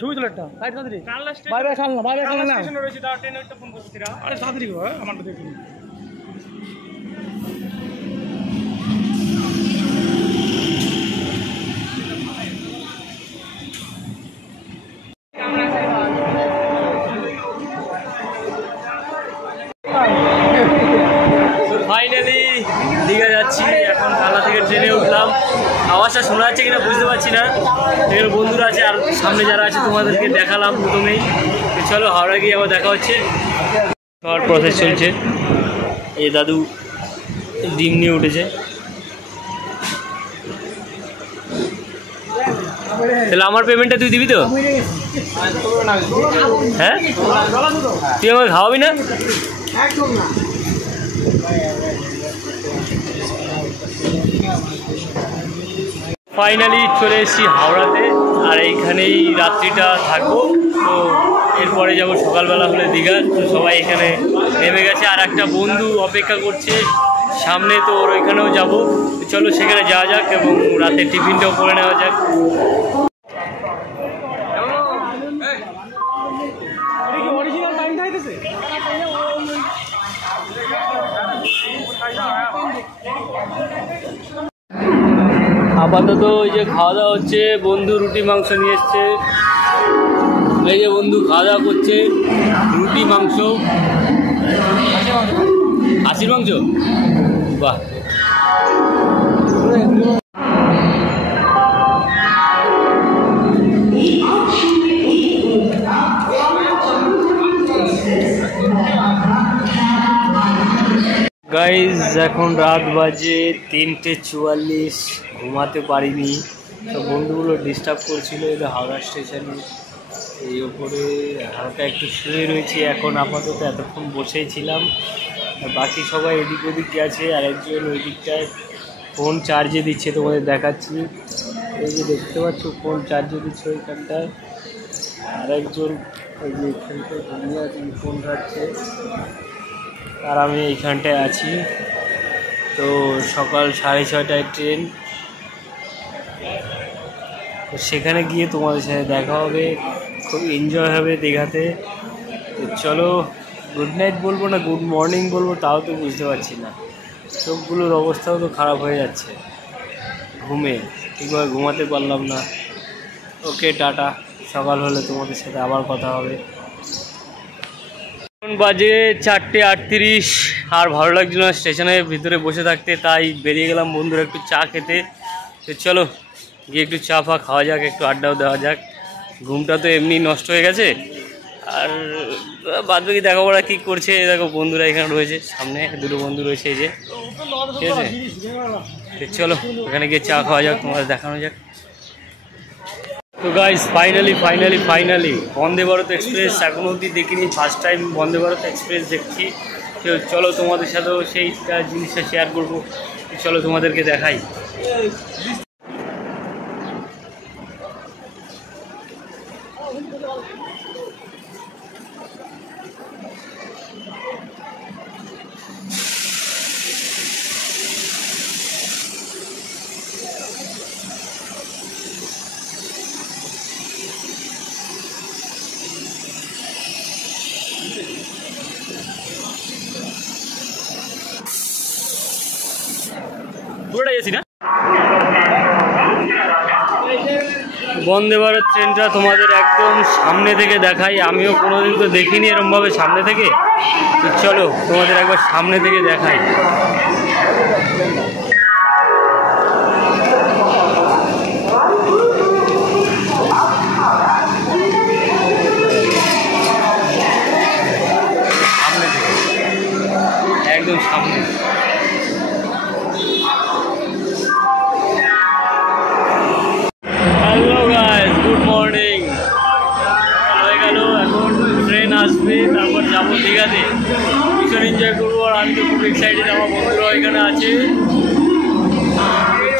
ছবি তোলা একটা রাইট তাড়াতাড়ি বাই বাই খাল না বাই বাই খাল না স্টেশনে রয়েছে দাও ট্রেনে একটা ফোন করছিস রা আরে তাড়াতাড়ি গো আমারটা দেখুন ফাইনালি দীঘা যাচ্ছি এখন কালা থেকে ট্রেনে উঠলাম আওয়াজটা শোনা যাচ্ছে কিনা বুঝতে পারছি না এখানে বন্ধুরা আছে আর সামনে যারা আছে তোমাদেরকে দেখালাম প্রথমেই চলো হাওড়া গিয়ে আবার দেখা হচ্ছে খাওয়ার প্রসেস চলছে এই দাদু ডিম নিয়ে উঠেছে তাহলে আমার পেমেন্টটা তুই দিবি তো হ্যাঁ তুই আমাকে খাওয়াবি না ফাইনালি চলে এসেছি হাওড়াতে আর এইখানেই রাত্রিটা থাকবো তো এরপরে যাব সকালবেলা হলে দীঘা তো সবাই এখানে নেমে গেছে আর একটা বন্ধু অপেক্ষা করছে সামনে তো ওর ওইখানেও যাবো চলো সেখানে যাওয়া যাক এবং রাতে টিফিনটাও করে নেওয়া যাক আপাতত ওই যে খাওয়া দাওয়া হচ্ছে বন্ধু রুটি মাংস নিয়ে এসছে এই যে বন্ধু খাওয়া দাওয়া করছে রুটি মাংস খাসির মাংস বাহ গাইজ এখন রাত বাজে 3:44 ঘুমাতে পারিনি তো বন্ধুগুলো ডিস্টার্ব করছিল এটা হাওড়া স্টেশনে এই ওপরে হালকা একটু শুয়ে রয়েছি এখন আপাতত এতক্ষণ বসেই ছিলাম আর বাকি সবাই এদিক ওদিক গেছে আর একজন ওই দিকটায় ফোন চার্জে দিচ্ছে তোমাদের দেখাচ্ছি এই যে দেখতে পাচ্ছ ফোন চার্জে দিচ্ছে ওইখানটায় আর একজন ওই যে এখানটায় ঘুমিয়ে আছে ফোন রাখছে আর আমি এইখানটায় আছি তো সকাল 6:30টায় ট্রেন তো সেখানে গিয়ে তোমাদের সাথে দেখা হবে খুব এনজয় হবে দীঘাতে তো চলো গুড নাইট বলবো না গুড মর্নিং বলবো তাও তো বুঝতে পারছি না চোখগুলোর অবস্থাও তো খারাপ হয়ে যাচ্ছে ঘুমে ঠিকভাবে ঘুমাতে পারলাম না ওকে টাটা সকাল হলে তোমাদের সাথে আবার কথা হবে এখন বাজে 4:38 আর ভালো লাগছিল না স্টেশনের ভিতরে বসে থাকতে তাই বেরিয়ে গেলাম বন্ধুরা একটু চা খেতে তো চলো গিয়ে একটু চা ফা খাওয়া যাক একটু আড্ডাও দেওয়া যাক ঘুমটা তো এমনি নষ্ট হয়ে গেছে আর বাদ বাকি দেখো ওরা কী করছে দেখো বন্ধুরা এখানে রয়েছে সামনে দুটো বন্ধু রয়েছে এই যে ঠিক আছে চলো ওখানে গিয়ে চা খাওয়া যাক তোমাদের দেখানো যাক তো guys finally Vande Bharat express এখনো অবধি দেখিনি first time Vande Bharat express দেখছি তো চলো তোমাদের সাথেও সেইটা জিনিসটা শেয়ার করবো চলো তোমাদেরকে দেখাই পুরোটাই এসি না বন্দে ভারত ট্রেনটা তোমাদের একদম সামনে থেকে দেখাই আমিও কোনোদিন তো দেখিনি এরমভাবে সামনে থেকে তো চলো তোমাদের একবার সামনে থেকে দেখাই সামনে থেকে একদম সামনে আসবে তারপর যাবো দীঘাতে ভীষণ এনজয় করবো আর আমি তো খুব এক্সাইটেড আমার বন্ধুরা এখানে আছে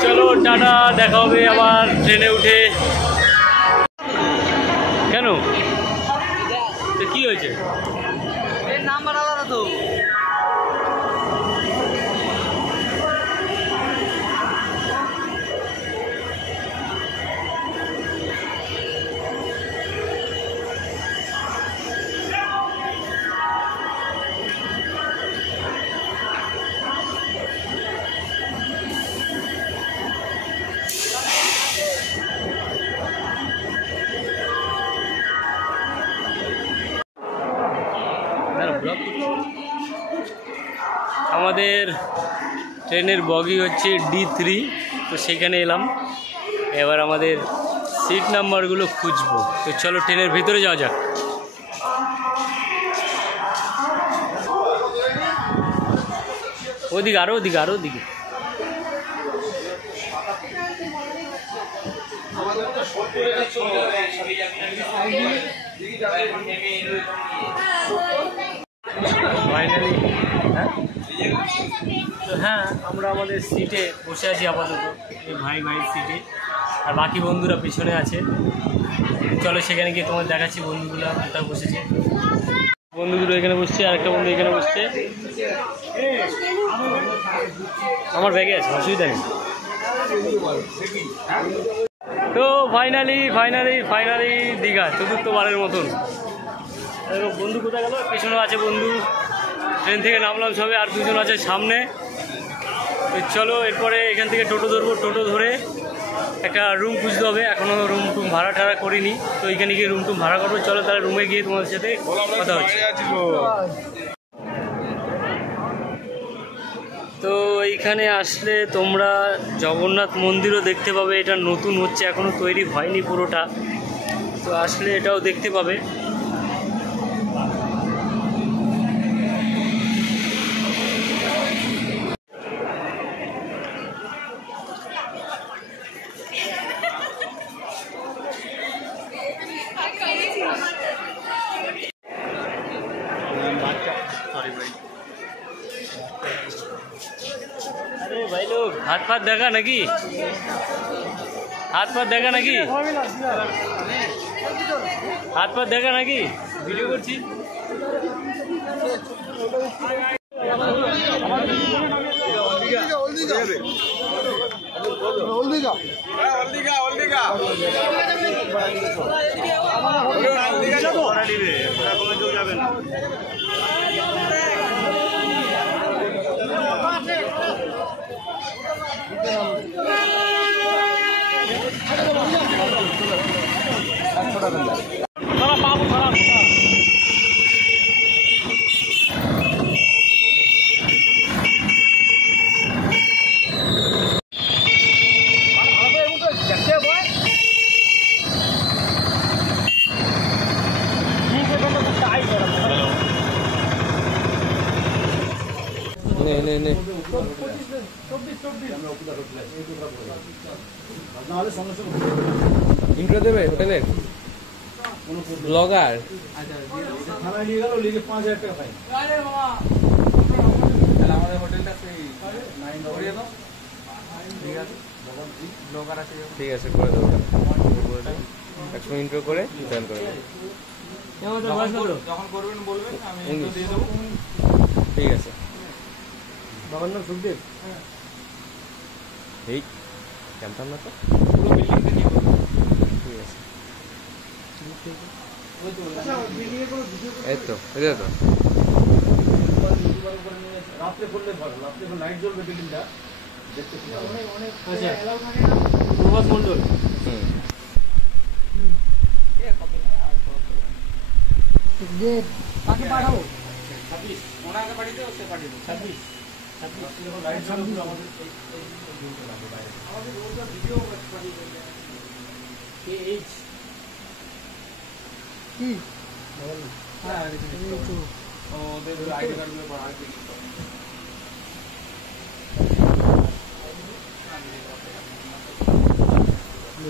চলো টাটা দেখা হবে আবার ট্রেনে উঠে কেন তো কি হয়েছে নাম্বার আলাদা তো আমাদের ট্রেনের বগি হচ্ছে D3, তো সেখানে এলাম। এবার আমাদের সিট নাম্বারগুলো খুঁজবো। তো চলো ট্রেনের ভিতরে যাওয়া যাক। ওদিকে আরো ওদিকে। ফাইনালি হ্যাঁ আমরা আমাদের সিটে বসে আছি আপাতত, ভাইয়ের সিটে, আর বাকি বন্ধুরা পিছনে আছে। চলো সেখানে গিয়ে তোমার দেখাচ্ছি বন্ধুগুলো কোথায় বসেছে। বন্ধুগুলো এখানে বসছে, আর একটা বন্ধু এখানে বসছে। আমার ব্যাগে আছে, অসুবিধা নেই। তো ফাইনালি দীঘা চতুর্থবারের মতন। বন্ধু কোথায় গেল? পিছনে আছে বন্ধু, ট্রেন থেকে নামলাম সবে, আর দুজন আছে সামনে। তো চলো এরপরে এখান থেকে টোটো ধরবো, টোটো ধরে একটা রুম খুঁজতে হবে। এখনও রুম টুম ভাড়া টাড়া করিনি, তো এখানে গিয়ে রুম টুম ভাড়া করবো। চলো তাহলে রুমে গিয়ে তোমাদের সাথে কথা হচ্ছে। তো এইখানে আসলে তোমরা জগন্নাথ মন্দিরও দেখতে পাবে। এটা নতুন হচ্ছে, এখনও তৈরি হয়নি পুরোটা, তো আসলে এটাও দেখতে পাবে। अरे भाई लोग हाथ पाथ देखा नाकि वीडियो करছি। ইন্ট্রো দেবে হোটেলের ব্লগার। আমাদের হোটেলটা ঠিক আছে করে দেবো, একসময় ইন্ট্রো করে জয়েন করে দেবো। যখন করবেন বলবেন, আমি দিয়ে দেবো। ঠিক আছে। বাবার নাম সুখদেব। এই জানতাম না তো। ঠিক আছে, এই তো এটা তো রাত্রে করলে ভালো, রাত্রে লাইট জ্বলবে বিল্ডিংটা দেখতে অনেক। প্রভাস মন্ডল। যে তাকে পাঠাবো 26 ওনাকে পাঠিয়ে দেবো, সে পাঠিয়ে দেবো 26 লাইট জ্বলবে আমাদের আমাদের রোজা ভিডিও পাঠিয়ে দেবে। KH কি হ্যাঁ ওদের আইডি কার্ডগুলো বাড়াতে দিতে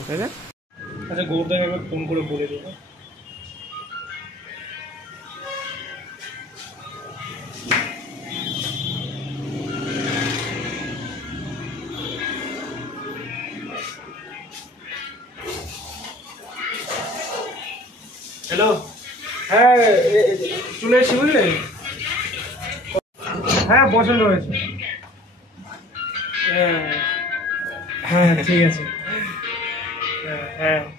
হবে। আচ্ছা গৌরদাকে একবার ফোন করে বলে দেবো। হ্যালো, হ্যাঁ চলে এসেছি বুঝলেন। হ্যাঁ পছন্দ হয়েছে। হ্যাঁ ঠিক আছে।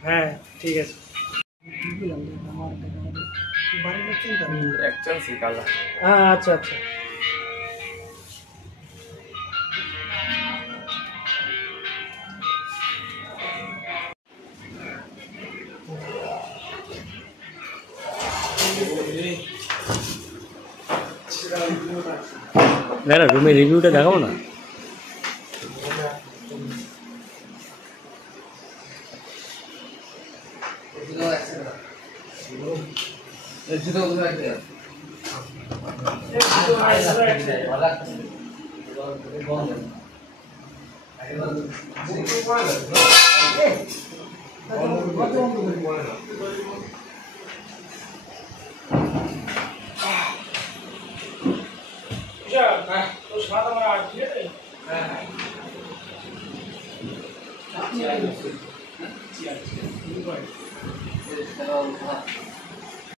হ্যাঁ ঠিক আছে। হ্যাঁ আচ্ছা আচ্ছা। দেখ না রুমের রিভিউটা দেখাবো না? Iya.